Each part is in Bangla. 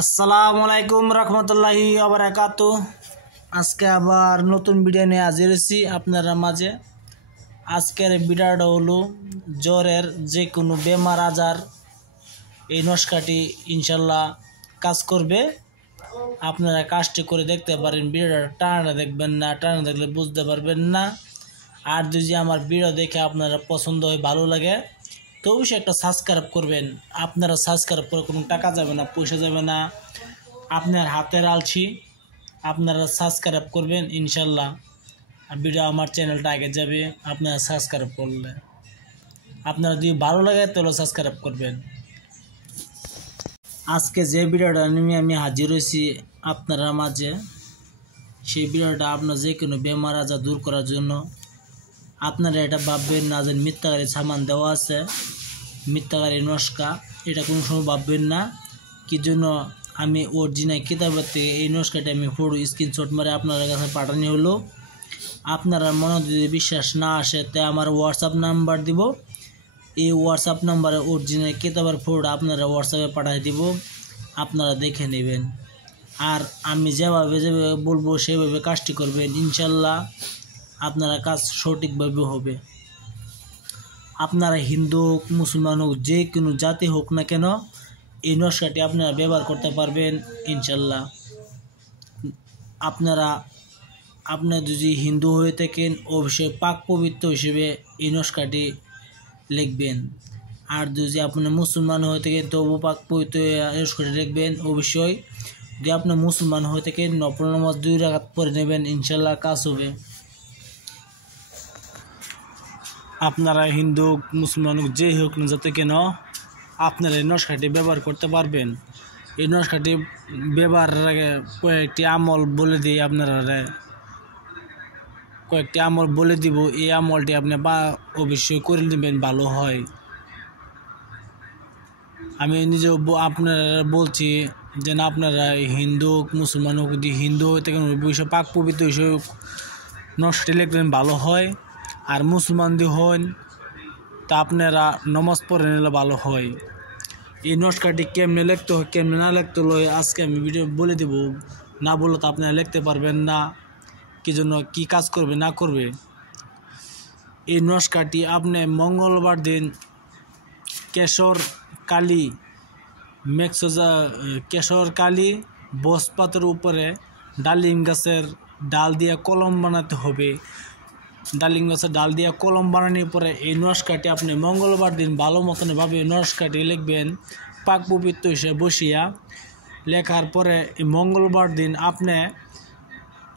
আসসালামু আলাইকুম রহমতুল্লাহি ওয়া বারাকাতু। আজকে আবার নতুন ভিডিও নিয়ে হাজির হয়েছি আপনারা মাঝে। আজকের ভিডিওটা হলো জ্বরের যে কোনো বেমার আজার এই নস্কাটি ইনশাল্লাহ কাজ করবে। আপনারা কাজটি করে দেখতে পারেন। ভিডিওটা টানা দেখবেন না, টানা দেখলে বুঝতে পারবেন না। আর যদি আমার ভিডিও দেখে আপনারা পছন্দ হয়, ভালো লাগে, তো অবশ্যই একটা সাবস্ক্রাইব করবেন। আপনারা সাবস্ক্রাইব করে কোনো টাকা যাবে না, পয়সা যাবে না, আপনার হাতের আলছি। আপনারা সাবস্ক্রাইব করবেন ইনশাল্লাহ, ভিডিও আমার চ্যানেলটা আগে যাবে আপনারা সাবস্ক্রাইব করলে। আপনারা যদি ভালো লাগে তাহলে সাবস্ক্রাইব করবেন। আজকে যে ভিডিওটা নিয়ে আমি হাজির হয়েছি আপনারা মাঝে, সেই ভিডিওটা আপনার যে কোনো বেমার আজার দূর করার জন্য। আপনারা এটা ভাববেন না যে মিথ্যাকারী সামান দেওয়া আছে, মিথ্যাকারী নস্কা, এটা কোনো সময় ভাববেন না। কি জন্য আমি অরিজিনাল কিতাবের থেকে এই নস্কাটা আমি ফটো স্ক্রিনশট মারে আপনাদের কাছে পাঠানো হলো। আপনারা মনে যদি বিশ্বাস না আসে তাই আমার হোয়াটসঅ্যাপ নাম্বার দিব, এই হোয়াটসঅ্যাপ নাম্বারে অরিজিনাল কিতাবের ফটোটা আপনারা হোয়াটসঅ্যাপে পাঠিয়ে দিব, আপনারা দেখে নেবেন। আর আমি যেভাবে বলবো সেভাবে কাজটি করবেন, ইনশাল্লাহ আপনারা কাজ সঠিকভাবে হবে। আপনারা হিন্দু হোক, মুসলমান হোক, যে কোনো জাতি হোক না কেন, এই নস্কাটি আপনারা ব্যবহার করতে পারবেন ইনশাল্লাহ। আপনারা যদি হিন্দু হয়ে থাকেন অবশ্যই পাক পবিত্র হিসেবে এই নস্কাটি লিখবেন। আর যদি আপনি মুসলমান হয়ে থাকেন তবু পাক পবিত্র নস্কাটি লিখবেন অবশ্যই। যদি আপনি মুসলমান হয়ে থাকেন নফল নামাজ 2 রাকাত পড়ে নেবেন, ইনশাল্লাহ কাজ হবে। আপনারা হিন্দু মুসলমান যে হোক না যাতে কেন, আপনারা এই নস্কাটি ব্যবহার করতে পারবেন। এই নস্কাটি ব্যবহারের আগে কয়েকটি আমল বলে দিই আপনারা, কয়েকটি আমল বলে দিব। এই আমলটি আপনি অবশ্যই করে নেবেন, ভালো হয়। আমি নিজে আপনারা বলছি যে না, আপনারা হিন্দু হোক মুসলমান হোক, যদি হিন্দু হয়ে থাকেন অবশ্যই পাক পবিত্র হিসেবে নস্কাটি লিখবেন, ভালো হয়। আর মুসলমান যদি হন তা আপনারা নমাজ পড়ে নিলে ভালো হয়। এই নস্কাটি কেমনে লিখতে হয় কেমনে না লিখতে হয় আজকে আমি ভিডিও বলে দেব, না বললে তো আপনারা লিখতে পারবেন না, কি জন্য কি কাজ করবে না করবে। এই নস্কাটি আপনি মঙ্গলবার দিন কেশর কালি বসপাতের উপরে ডালিম গাছের ডাল দিয়ে কলম বানাতে হবে। ডালিম গাছের ডাল দিয়ে কলম বানানোর পরে এই নস্কাটি আপনি মঙ্গলবার দিন ভালো মতনভাবে নস্কাটি লিখবেন, পাক পবিত্র হিসেবে বসিয়া। লেখার পরে এই মঙ্গলবার দিন আপনি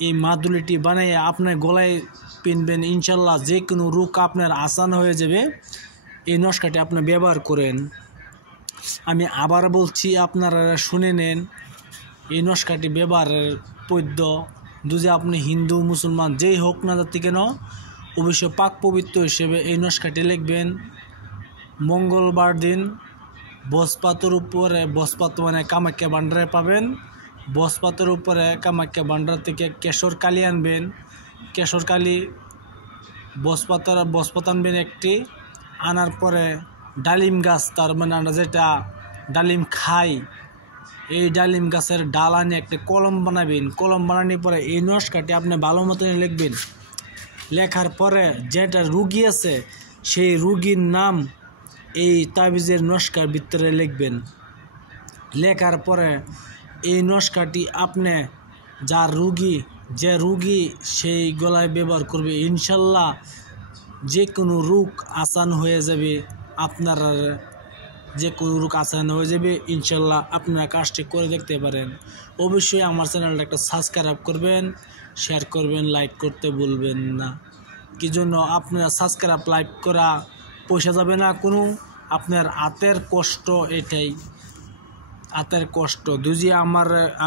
এই মাদুলিটি বানাইয়া আপনার গলায় পিনবেন, ইনশাল্লাহ যে কোনো রোগ আপনার আসান হয়ে যাবে। এই নস্কাটি আপনি ব্যবহার করেন। আমি আবার বলছি, আপনারা শুনে নেন। এই নস্কাটি ব্যবহারের পদ্য, যদি আপনি হিন্দু মুসলমান যেই হোক না যাতে কেন অবশ্যই পাক পবিত্র হিসেবে এই নস্কাটি লিখবেন। মঙ্গলবার দিন বসপাতের উপরে, বসপাত মানে কামাখ্যা ভান্ডারে পাবেন, বসপাতের উপরে কামাখ্যা ভান্ডার থেকে কেশর কালি আনবেন। কেশর কালি বসপাত আনবেন একটি, আনার পরে ডালিম গাছ, তার মানে আমরা যেটা ডালিম খাই, এই ডালিম গাছের ডাল আনে একটা কলম বানাবেন। কলম বানানোর পরে এই নস্কাটি আপনি ভালো মতন লিখবেন। লেখার পরে যেটা রুগী আছে সেই রুগীর নাম এই তাবিজের নস্কার ভিতরে লিখবেন। লেখার পরে এই নস্কাটি আপনি যে রুগী সেই গলায় ব্যবহার করবে, ইনশাল্লাহ যে কোনো রোগ আসান হয়ে যাবে। আপনার যে কোনো রোগ আসান হয়ে যাবে ইনশাল্লাহ। আপনারা কাজটি করে দেখতে পারেন। অবশ্যই আমার চ্যানেলটা একটা সাবস্ক্রাইব করবেন, শেয়ার করবেন, লাইক করতে ভুলবেন না। কি জন্য আপনারা সাবস্ক্রাইব লাইক করা পয়সা যাবে না কোনো, আপনার হাতের কষ্ট, এটাই হাতের কষ্ট। যদি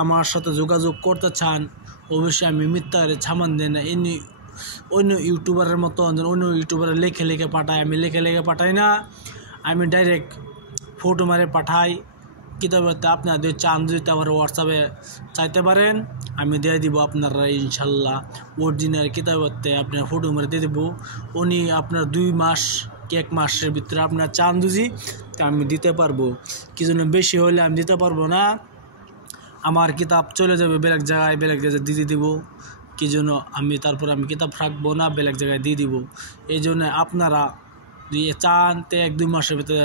আমার সাথে যোগাযোগ করতে চান অবশ্যই আমি মিথ্যারে ছামান দেন না। অন্য ইউটিউবারের মতো অন্য ইউটিউবারে লেখে পাঠাই, আমি লেখে পাঠাই না, আমি ডাইরেক্ট ফটো মারে পাঠাই। কিতাবেতে আপনারা যদি চান যদি আমার হোয়াটসঅ্যাপে চাইতে পারেন, আমি দিয়ে দিব আপনারা ইনশাল্লাহ। অরিজিনাল কিতাবেতে আপনার ফটো মারে দিয়ে দেবো। উনি আপনার 2 মাস কি 1 মাসের ভিতরে আপনার চান যদি তা আমি দিতে পারবো। কি জন্য বেশি হলে আমি দিতে পারবো না, আমার কিতাব চলে যাবে বেলেগ জায়গায় দিয়ে দিব, কি জন্য আমি কিতাব রাখবো না, বেলেগ জায়গায় দিয়ে দিব। এই জন্য আপনারা দিয়ে চান তে 1-2 মাসের ভিতরে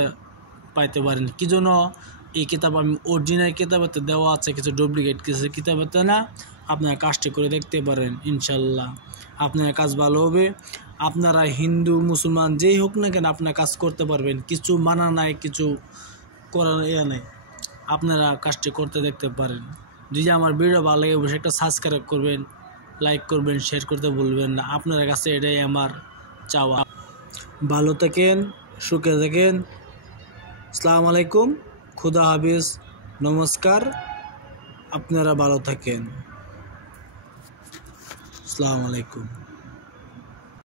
পাইতে পারেন। কি জন্য এই কিতাব আমি অরিজিনাল কিতাবেতে দেওয়া আছে, কিছু ডুপ্লিকেট কিছু কিতাবেতে না। আপনারা কাজটি করে দেখতে পারেন, ইনশাল্লাহ আপনার কাজ ভালো হবে। আপনারা হিন্দু মুসলমান যেই হোক না কেন আপনারা কাজ করতে পারবেন, কিছু মানা নাই, কিছু করার নাই। আপনারা কাজটি করতে দেখতে পারেন। যদি আমার ভিডিও ভালো লাগে অবশ্যই একটা সাবস্ক্রাইব করবেন, লাইক করবেন, শেয়ার করতে ভুলবেন না। আপনার কাছে এটাই আমার চাওয়া। ভালো থাকেন, সুখে থাকেন। আসসালামু আলাইকুম, খুদা হাফিজ, নমস্কার। আপনারা ভালো থাকেন। আসসালামু আলাইকুম।